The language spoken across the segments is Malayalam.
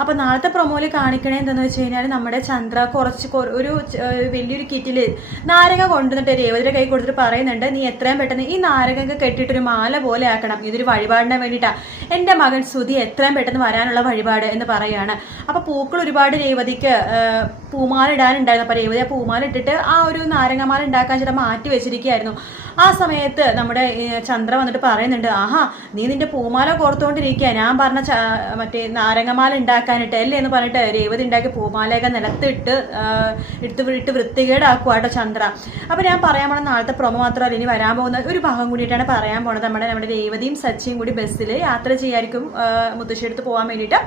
അപ്പോൾ നാളത്തെ പ്രൊമോയിൽ കാണിക്കണേ എന്താണെന്ന് വെച്ച് കഴിഞ്ഞാൽ നമ്മുടെ ചന്ദ്ര കുറച്ച് ഒരു വലിയൊരു കിറ്റിൽ നാരക കൊണ്ടുവന്നിട്ട് രേവതിയുടെ കൈ കൊടുത്തിട്ട് പറയുന്നുണ്ട് നീ എത്രയും പെട്ടെന്ന് ഈ നാരകങ്ങൾക്ക് കെട്ടിയിട്ടൊരു മാല പോലെ ആക്കണം. ഇതൊരു വഴിപാടിന് വേണ്ടിയിട്ടാണ് എന്റെ മകൻ സുധി എത്രയും പെട്ടെന്ന് വരാനുള്ള വഴിപാട് എന്ന് പറയുകയാണ് അപ്പോൾ പൂക്കൾ ഒരുപാട് രേവതിക്ക് പൂമാല ഇടാനുണ്ടായിരുന്നു. അപ്പോൾ രേവതി ആ പൂമാല ഇട്ടിട്ട് ആ ഒരു നാരങ്ങമാല ഉണ്ടാക്കാൻ ചില മാറ്റി വെച്ചിരിക്കുകയായിരുന്നു. ആ സമയത്ത് നമ്മുടെ ചന്ദ്ര വന്നിട്ട് പറയുന്നുണ്ട് ആഹാ നീ നിന്റെ പൂമാല കോർത്തുകൊണ്ടിരിക്കുക ഞാൻ പറഞ്ഞ മറ്റേ നാരങ്ങമാല ഉണ്ടാക്കാനിട്ട് അല്ലേ എന്ന് പറഞ്ഞിട്ട് രേവതി ഉണ്ടാക്കി പൂമാലയൊക്കെ നിലത്തിട്ട് ഇട്ട് ഇട്ട് വൃത്തികേടാക്കുക കേട്ടോ ചന്ദ്ര. അപ്പൊ ഞാൻ പറയാൻ പോണ നാളത്തെ പ്രൊമോ മാത്രമല്ല ഇനി വരാൻ പോകുന്ന ഒരു ഭാഗം കൂടിയിട്ടാണ് പറയാൻ പോണത് നമ്മുടെ നമ്മുടെ രേവതിയും സച്ചിയും കൂടി ബസ്സിൽ യാത്ര ചെയ്യായിരിക്കും മുത്തശ്ശി അടുത്ത് പോകാൻ വേണ്ടിയിട്ട്.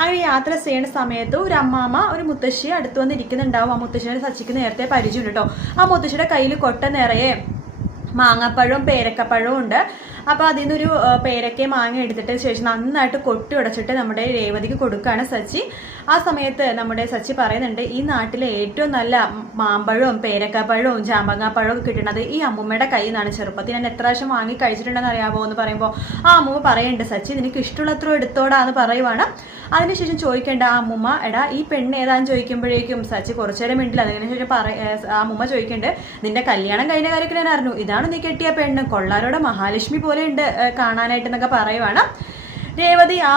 അങ്ങനെ യാത്ര ചെയ്യുന്ന സമയത്ത് ഒരു അമ്മാമ്മ ഒരു മുത്തശ്ശി അടുത്ത് വന്ന് ഇരിക്കുന്നുണ്ടാവും. ആ മുത്തശ്ശിനെ സച്ചിക്ക് നേരത്തെ പരിചയമുണ്ട് കേട്ടോ. ആ മുത്തശ്ശിയുടെ കയ്യിൽ കൊട്ട നിറയെ മാങ്ങാപ്പഴവും പേരക്കപ്പഴവും ഉണ്ട്. അപ്പോൾ അതിൽ നിന്നൊരു പേരക്ക മാങ്ങ എടുത്തിട്ട് ശേഷം നന്നായിട്ട് കൊട്ടി ഉടച്ചിട്ട് നമ്മുടെ രേവതിക്ക് കൊടുക്കുകയാണ് സച്ചി. ആ സമയത്ത് നമ്മുടെ സച്ചി പറയുന്നുണ്ട് ഈ നാട്ടിലെ ഏറ്റവും നല്ല മാമ്പഴവും പേരക്കപ്പഴവും ജാമ്പങ്ങാപ്പഴവും കിട്ടുന്നത് ഈ അമ്മൂമ്മയുടെ കയ്യിൽ നിന്നാണ്. ചെറുപ്പത്തിൽ ഞാൻ എത്ര പ്രാവശ്യം വാങ്ങി കഴിച്ചിട്ടുണ്ടെന്ന് അറിയാമോ എന്ന് പറയുമ്പോൾ ആ അമ്മൂമ്മ പറയുന്നുണ്ട് സച്ചി നിനക്ക് ഇഷ്ടമുള്ളത്ര എടുത്തോടാ എന്ന് പറയുവാണ്. അതിനുശേഷം ചോദിക്കേണ്ട ആ അമ്മൂമ്മ എടാ ഈ പെണ്ണ് ഏതാന്ന് ചോദിക്കുമ്പോഴേക്കും സച്ചി കുറച്ചു നേരം മിണ്ടില്ല. അതിനുശേഷം പറ ആ അമ്മൂമ്മ ചോദിക്കേണ്ടത് നിന്റെ കല്യാണം കഴിഞ്ഞ കാര്യത്തിൽ ഞാൻ അറിഞ്ഞു. ഇതാണ് നീ കെട്ടിയ പെണ്ണ്. കൊള്ളാരോടെ മഹാലക്ഷ്മി പോലെ ഉണ്ട് കാണാനായിട്ട് എന്നൊക്കെ പറയുവാണ്. രേവതി ആ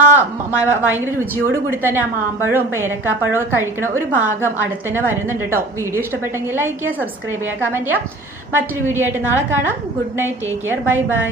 ഭയങ്കര രുചിയോടുകൂടി തന്നെ ആ മാമ്പഴവും പേരക്കാപ്പഴവും കഴിക്കണ ഒരു ഭാഗം അടുത്ത് തന്നെ വരുന്നുണ്ട് കേട്ടോ വീഡിയോ ഇഷ്ടപ്പെട്ടെങ്കിൽ ലൈക്ക് ചെയ്യുക സബ്സ്ക്രൈബ് ചെയ്യുക കമന്റ് ചെയ്യുക. മറ്റൊരു വീഡിയോ ആയിട്ട് നാളെ കാണാം. Good night take care bye bye